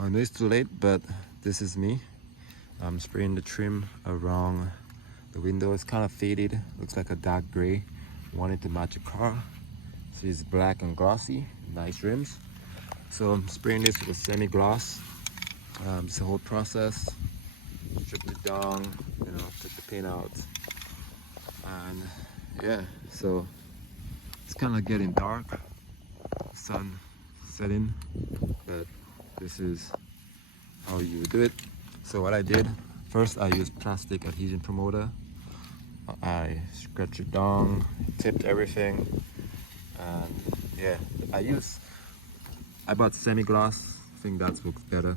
I know it's too late, but this is me. I'm spraying the trim around the window. It's kind of faded, looks like a dark gray. Wanted to match a car. So it's black and glossy, nice rims. So I'm spraying this with a semi-gloss. It's a whole process. Stripped it down, took the paint out. And yeah, so it's kind of getting dark, sun setting, but this is how you do it. So what I did, first I used plastic adhesion promoter. I scratched it down, tipped everything, and yeah, I bought semi-gloss. I think that looks better.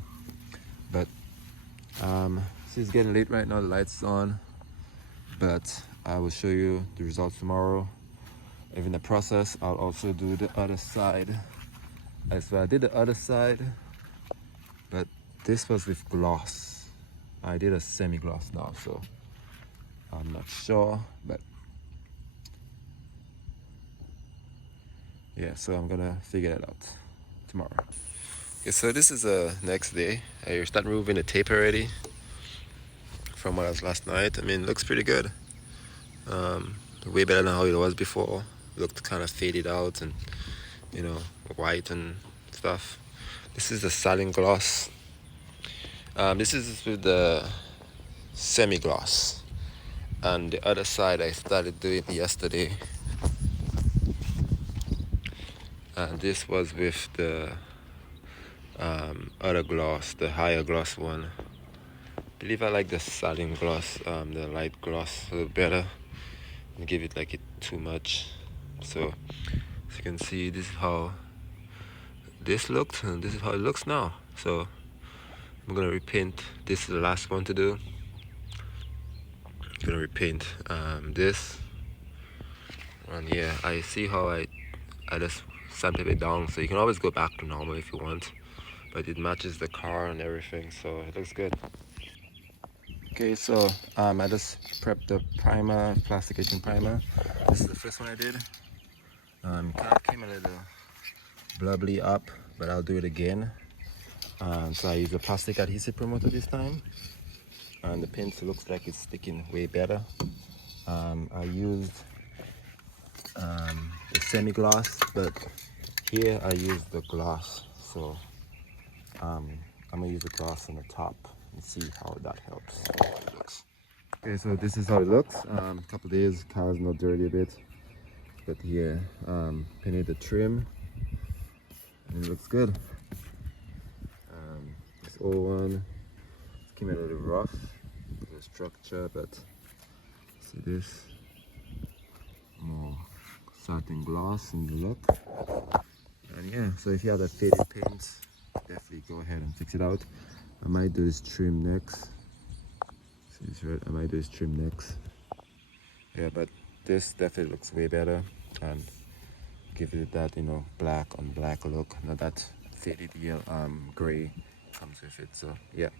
But it's getting late right now, the lights on, but I will show you the results tomorrow. Even the process, I'll also do the other side. So I did the other side, but this was with gloss. I did a semi-gloss now, so I'm not sure, but yeah, so I'm gonna figure it out tomorrow. Okay, so this is the next day. I start removing the tape already from what I was last night. I mean, it looks pretty good. Way better than how it was before. It looked kind of faded out and white and stuff. This is the satin gloss. This is with the semi-gloss, and the other side I started doing yesterday, and this was with the other gloss, the higher gloss one. I believe I like the satin gloss, the light gloss a little better. I give it like it too much. So as you can see, this is how this looked, and this is how it looks now. So I'm gonna repaint. This is the last one to do. I'm gonna repaint this, and yeah, I see how I just sandpaper it down. So you can always go back to normal if you want, but it matches the car and everything, so it looks good. Okay, so I just prepped the primer, plastication primer. This is the first one I did. Kind of came a little bubbly up, but I'll do it again. So I use a plastic adhesive promoter this time, and the paint looks like it's sticking way better. I used the semi-gloss, but here I used the gloss. So I'm gonna use the gloss on the top and see how that helps. How it looks. Okay, so this is how it looks. A couple days, car's not dirty a bit, but here painted the trim, and it looks good. This old one came a little rough, the structure, but see this more satin gloss in the look. And yeah, so if you have that faded paint, definitely go ahead and fix it out. I might do this trim next. See this red? I might do this trim next. Yeah, but this definitely looks way better and give it that black on black look. Not that faded yellow gray comes with it. So yeah.